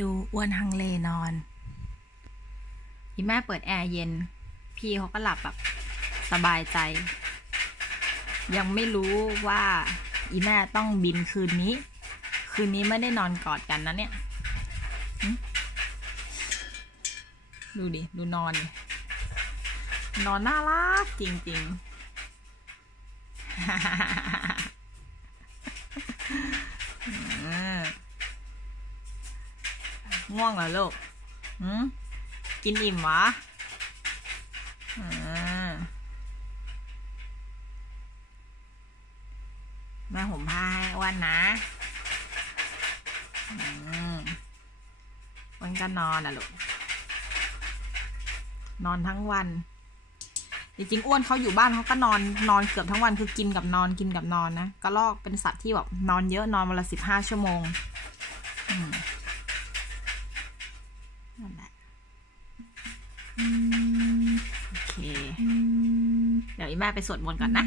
ดูอ้วนฮังเลนอนอีแม่เปิดแอร์เย็น พี่เขาก็หลับแบบสบายใจ ยังไม่รู้ว่า อีแม่ต้องบินคืนนี้ คืนนี้ไม่ได้นอนกอดกันนะเนี่ย ดูดิ ดูนอน นอนน่ารักจริง ๆ อืม ง่วงเหรอลูกหืมกินอิ่มวะอืมแม่ผมผ้าให้อ้วันนะอ้วันก็นอนอะลูก นอนทั้งวัน จริงๆอ้วนเขาอยู่บ้านเขาก็นอนนอนเกือบทั้งวันคือกินกับนอนกินกับนอนนะกระลอกเป็นสัตว์ที่แบบนอนเยอะนอนวันละสิบห้าชั่วโมง อืม โอเค เดี๋ยวอีแม่ไปสวดมนต์ก่อนนะ